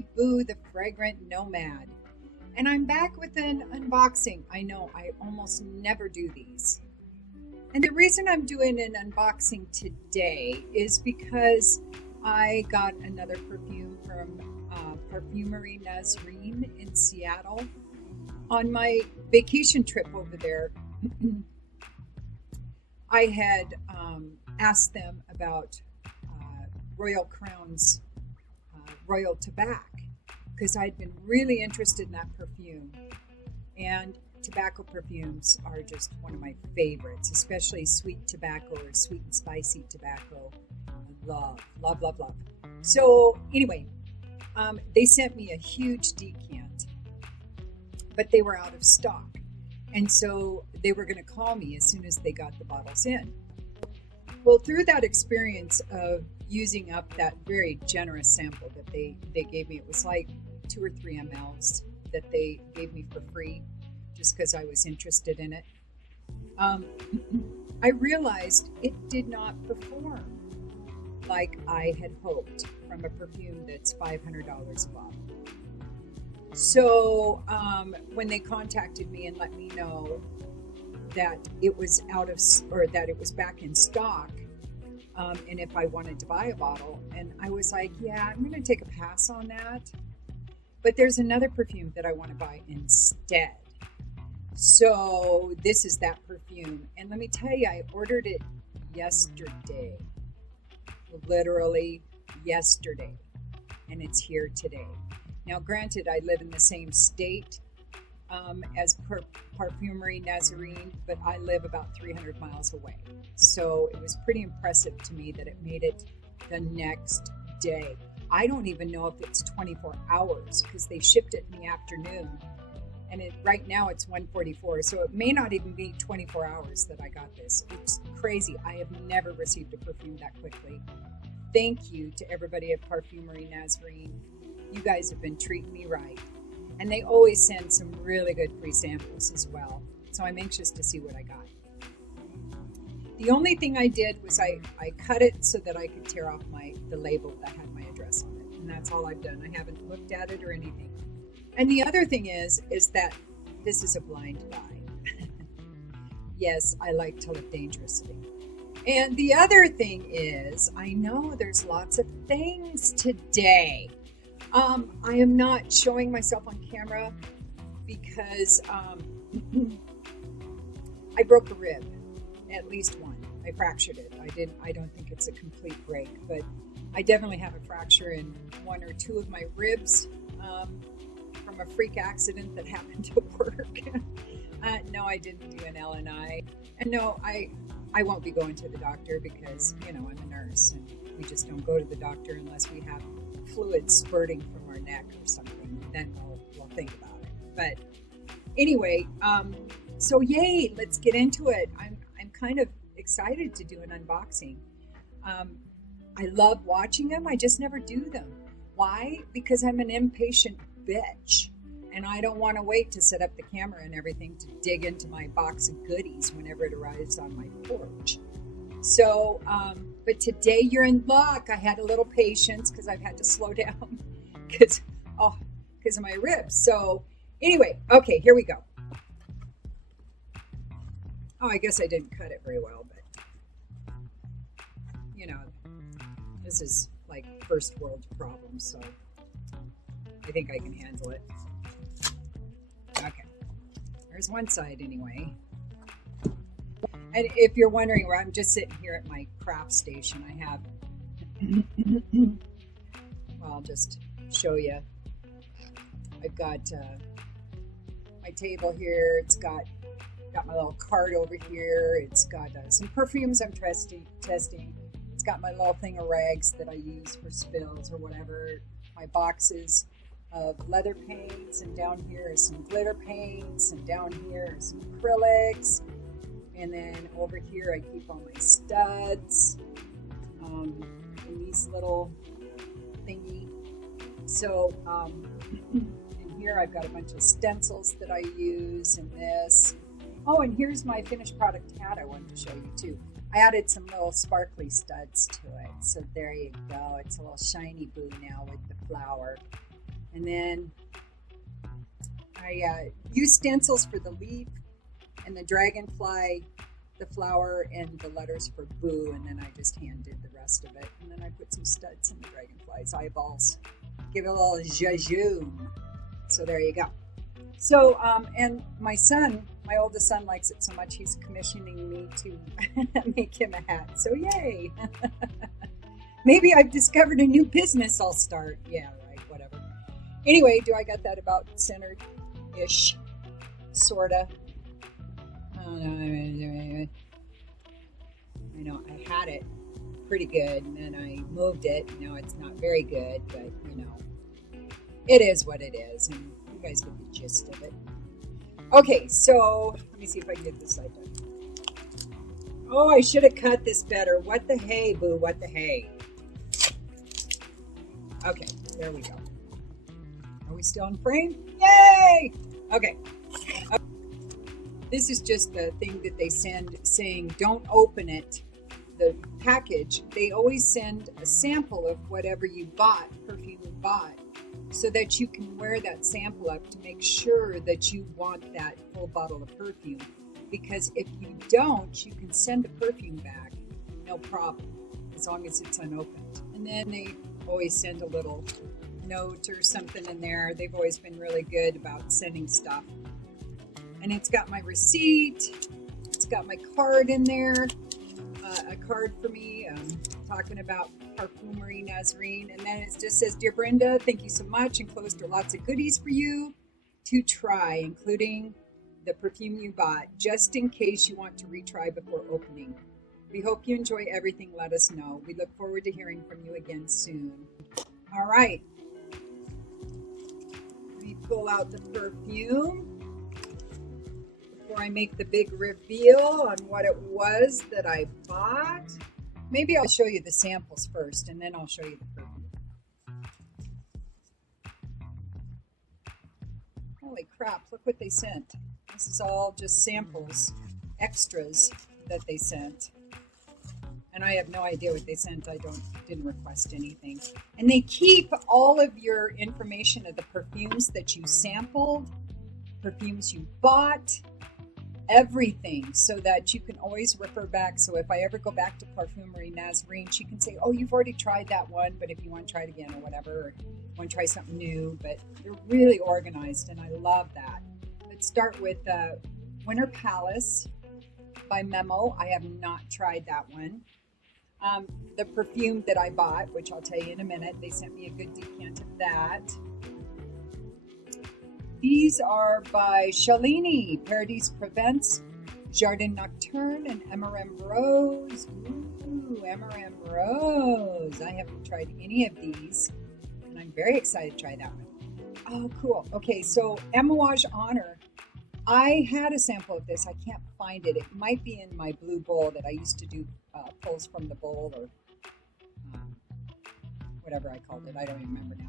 everybody, Boo the Fragrant Nomad. And I'm back with an unboxing. I know I almost never do these. And the reason I'm doing an unboxing today is because I got another perfume from Perfumery Nazarene in Seattle. On my vacation trip over there, I had asked them about Royal Crown's Royal Tobacco because I'd been really interested in that perfume. And tobacco perfumes are just one of my favorites, especially sweet tobacco or sweet and spicy tobacco. I love. So anyway, they sent me a huge decant, but they were out of stock. And so they were going to call me as soon as they got the bottles in. Well, through that experience of using up that very generous sample that they gave me, it was like 2 or 3 mLs that they gave me for free just because I was interested in it. I realized it did not perform like I had hoped from a perfume that's $500 a bottle. So when they contacted me and let me know that it was that it was back in stock, and if I wanted to buy a bottle, and I was like, yeah, I'm going to take a pass on that. But there's another perfume that I want to buy instead. So this is that perfume. And let me tell you, I ordered it yesterday. Literally yesterday. And it's here today. Now, granted, I live in the same state as Perfumery Nazarene, but I live about 300 miles away. So it was pretty impressive to me that it made it the next day. I don't even know if it's 24 hours because they shipped it in the afternoon. And right now it's 1:44, so it may not even be 24 hours that I got this. It's crazy. I have never received a perfume that quickly. Thank you to everybody at Perfumery Nazarene. You guys have been treating me right. And they always send some really good free samples as well. So I'm anxious to see what I got. The only thing I did was I cut it so that I could tear off the label that had my address on it. And that's all I've done. I haven't looked at it or anything. And the other thing is that this is a blind buy. Yes, I like to live dangerously. And the other thing is, I know there's lots of things today. I am not showing myself on camera because I broke a rib, at least one. I fractured it. I don't think it's a complete break, but I definitely have a fracture in 1 or 2 of my ribs from a freak accident that happened at work. No, I didn't do an LNI. And no, I won't be going to the doctor because, I'm a nurse and we just don't go to the doctor unless we have fluid spurting from our neck or something. Then we'll think about it. But anyway, so yay, let's get into it. I'm kind of excited to do an unboxing. I love watching them. I just never do them. Why? Because I'm an impatient bitch. And I don't want to wait to set up the camera and everything to dig into my box of goodies whenever it arrives on my porch. So, but today you're in luck. I had a little patience because I've had to slow down because of my ribs. So anyway, okay, here we go. Oh, I guess I didn't cut it very well, but this is like first world problems, so I think I can handle it. Okay, there's one side anyway. And if you're wondering where I'm just sitting here at my craft station, I have, well, I'll just show you. I've got my table here. It's got my little cart over here. It's got some perfumes I'm testing. It's got my little thing of rags that I use for spills or whatever. My boxes of leather paints, and down here is some glitter paints, and down here is some acrylics. And then over here I keep all my studs in these little thingy. So in here I've got a bunch of stencils that I use in this. Oh, and here's my finished product hat I wanted to show you too. I added some little sparkly studs to it. So there you go. It's a little shiny boo now with the flower. And then I use stencils for the leaf and the dragonfly, the flower, and the letters for boo, and then I just hand did the rest of it. And then I put some studs in the dragonfly's eyeballs. Give it a little zhazhoom. So there you go. So, and my son, my oldest son, likes it so much he's commissioning me to make him a hat. So yay! Maybe I've discovered a new business I'll start. Yeah, right, whatever. Anyway, do I got that about centered-ish? Sorta. Oh, no, I know, I had it pretty good, and then I moved it. Now it's not very good, but, you know, it is what it is, and you guys get the gist of it. Okay, so let me see if I can get this side done. Oh, I should have cut this better. What the hey, boo, what the hey. Okay, there we go. Are we still in frame? Yay! Okay. This is just the thing that they send saying don't open it, the package. They always send a sample of whatever you bought, perfume you bought, so that you can wear that sample up to make sure that you want that full bottle of perfume. Because if you don't, you can send the perfume back, no problem, as long as it's unopened. And then they always send a little note or something in there. They've always been really good about sending stuff. And it's got my receipt, it's got my card in there, a card for me talking about Perfumery Nazarene. And then it just says, Dear Brenda, thank you so much. Enclosed are lots of goodies for you to try, including the perfume you bought, just in case you want to retry before opening. We hope you enjoy everything. Let us know. We look forward to hearing from you again soon. All right. Let me pull out the perfume before I make the big reveal on what it was that I bought. Maybe I'll show you the samples first, and then I'll show you the perfume. Holy crap, look what they sent. This is all just samples, extras that they sent. And I have no idea what they sent. I didn't request anything. And they keep all of your information of the perfumes that you sampled, perfumes you bought, everything, so that you can always refer back. So if I ever go back to Perfumery Nazarene, she can say, oh, you've already tried that one, but if you want to try it again or whatever, or want to try something new. But they're really organized, and I love that. Let's start with Winter Palace by Memo. I have not tried that one. The perfume that I bought, which I'll tell you in a minute, they sent me a good decant of that. These are by Shalini, Paradise Provence, Jardin Nocturne, and Emerem Rose. Ooh, Emerem Rose. I haven't tried any of these, and I'm very excited to try that one. Oh, cool. Okay, so Amouage Honor. I had a sample of this. I can't find it. It might be in my blue bowl that I used to do pulls from the bowl, or whatever I called it. I don't even remember now.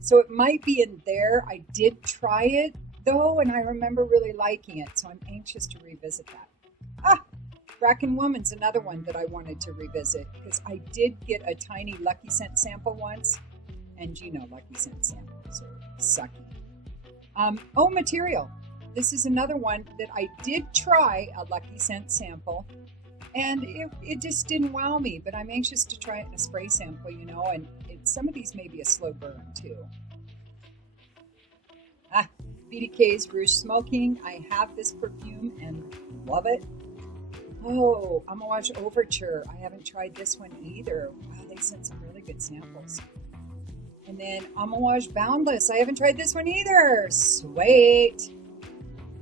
So it might be in there. I did try it though, and I remember really liking it. So I'm anxious to revisit that. Bracken Woman's another one that I wanted to revisit, because I did get a tiny Lucky Scent sample once, and you know Lucky Scent samples are sucky. Oh, Material. This is another one that I did try, a Lucky Scent sample, and it just didn't wow me, but I'm anxious to try it in a spray sample, you know, and some of these may be a slow burn too. BDK's Rouge Smoking. I have this perfume and love it. Oh, Amouage Overture. I haven't tried this one either. Wow, they sent some really good samples. And then Amouage Boundless. I haven't tried this one either. Sweet.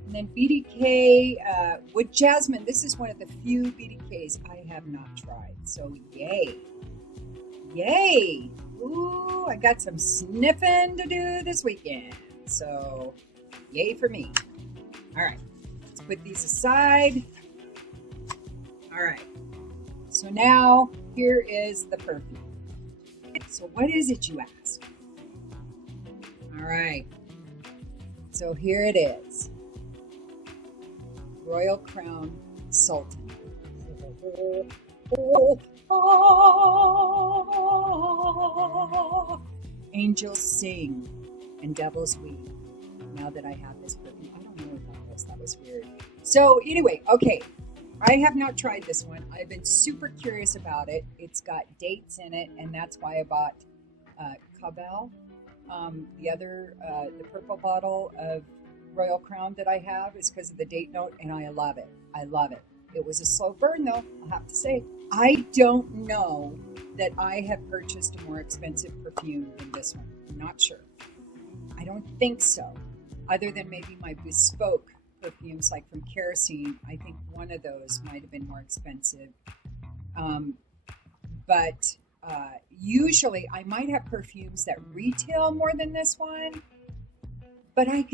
And then BDK Wood Jasmine. This is one of the few BDKs I have not tried. So yay. Yay. Ooh, I got some sniffing to do this weekend. So yay for me. All right. Let's put these aside. All right. So now here is the perfume. So what is it, you ask? All right. So here it is. Royal Crown Sultan. Angels Sing and Devil's Weed. Now that I have this perfume, I don't know what that was. That was weird. So anyway, okay. I have not tried this one. I've been super curious about it. It's got dates in it, and that's why I bought Cabell. The purple bottle of Royal Crown that I have is because of the date note, and I love it. I love it. It was a slow burn, though, I'll have to say. I don't know that I have purchased a more expensive perfume than this one. I'm not sure. I don't think so, other than maybe my bespoke perfumes like from Kerosene. I think one of those might have been more expensive. But usually I might have perfumes that retail more than this one, but I'm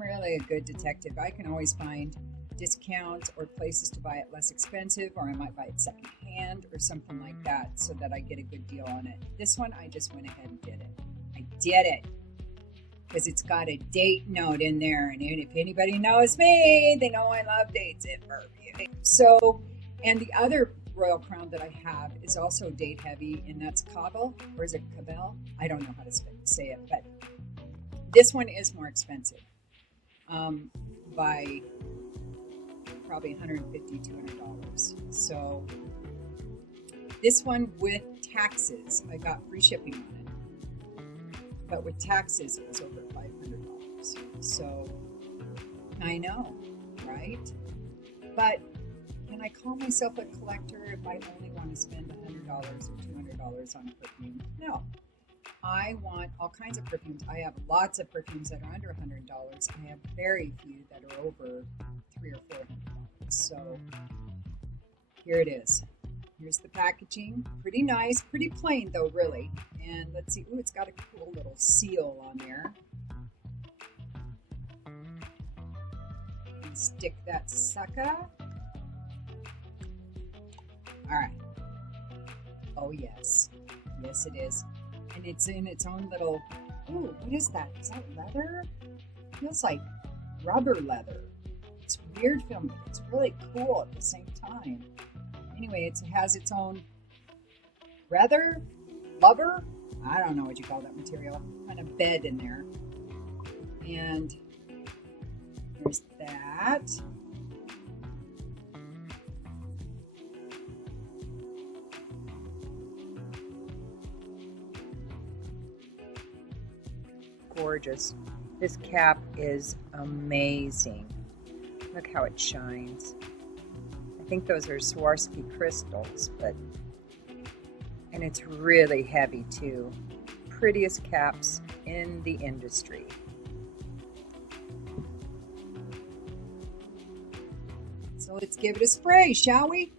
really a good detective. I can always find discounts or places to buy it less expensive, or I might buy it secondhand or something like that so that I get a good deal on it. This one, I just went ahead and did it. I did it because it's got a date note in there, and if anybody knows me, they know I love dates in perfume. So, and the other Royal Crown that I have is also date heavy, and that's Cabell, or is it Cabell? I don't know how to say it, but this one is more expensive by probably $150, $200. So this one with taxes, I got free shipping on it, but with taxes it was over $500. So I know, right? But can I call myself a collector if I only want to spend $100 or $200 on a perfume? No. I want all kinds of perfumes. I have lots of perfumes that are under $100. I have very few that are over $300 or $400. So here it is. Here's the packaging. Pretty nice, pretty plain though, really. And let's see. Ooh, it's got a cool little seal on there. And stick that sucker. All right. Oh yes, yes it is. And it's in its own little, ooh, what is that? Is that leather? It feels like rubber leather. It's weird feeling, but it's really cool at the same time. Anyway, it has its own leather, rubber, I don't know what you call that material, kind of bed in there. And there's that. Gorgeous. This cap is amazing. Look how it shines. I think those are Swarovski crystals, and it's really heavy too. Prettiest caps in the industry. So let's give it a spray, shall we?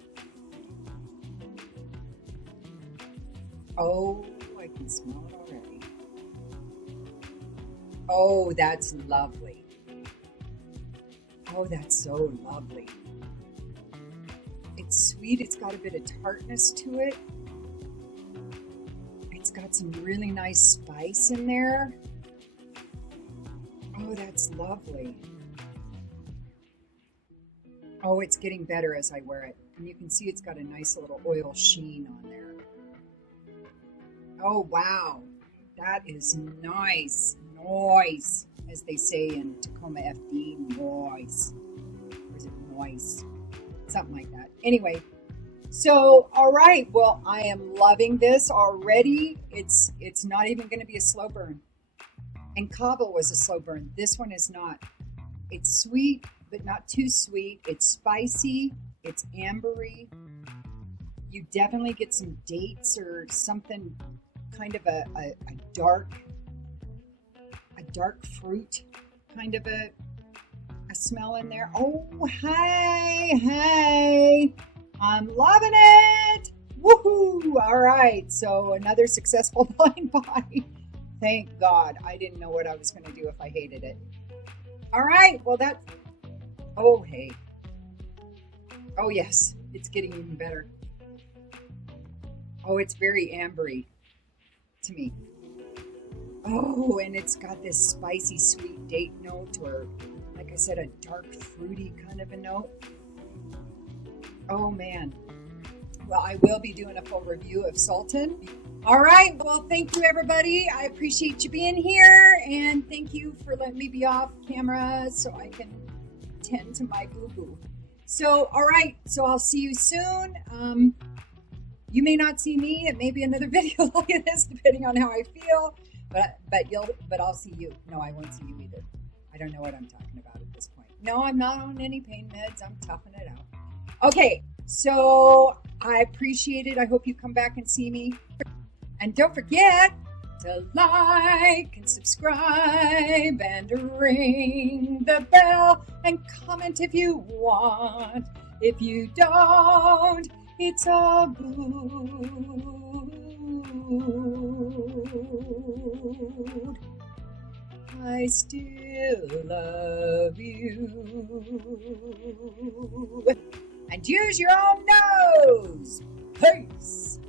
Oh, I can smell it already. Oh, that's lovely. Oh, that's so lovely. It's sweet. It's got a bit of tartness to it. It's got some really nice spice in there. Oh, that's lovely. Oh, it's getting better as I wear it. And you can see it's got a nice little oil sheen on there. Oh, wow. That is nice. Nice, as they say in Tacoma FD, noise. Or is it noise? Something like that. Anyway, so, all right. Well, I am loving this already. It's not even going to be a slow burn. And Cabell was a slow burn. This one is not. It's sweet, but not too sweet. It's spicy. It's ambery. You definitely get some dates or something, kind of a dark fruit kind of a smell in there. Oh, hey, I'm loving it. Woohoo! All right, so another successful blind buy. Thank God. I didn't know what I was going to do if I hated it. All right, well oh, hey. Oh, yes, it's getting even better. Oh, it's very ambery to me. Oh, and it's got this spicy, sweet date note, or like I said, a dark, fruity kind of a note. Oh, man. Well, I will be doing a full review of Sultan. All right. Well, thank you, everybody. I appreciate you being here, and thank you for letting me be off camera so I can tend to my boo-boo. So, all right. So I'll see you soon. You may not see me. It may be another video like this, depending on how I feel. But I'll see you. No, I won't see you either. I don't know what I'm talking about at this point. No, I'm not on any pain meds. I'm toughing it out. Okay. So I appreciate it. I hope you come back and see me. And don't forget to like and subscribe and ring the bell and comment if you want. If you don't, it's all good. I still love you. And use your own nose. Peace.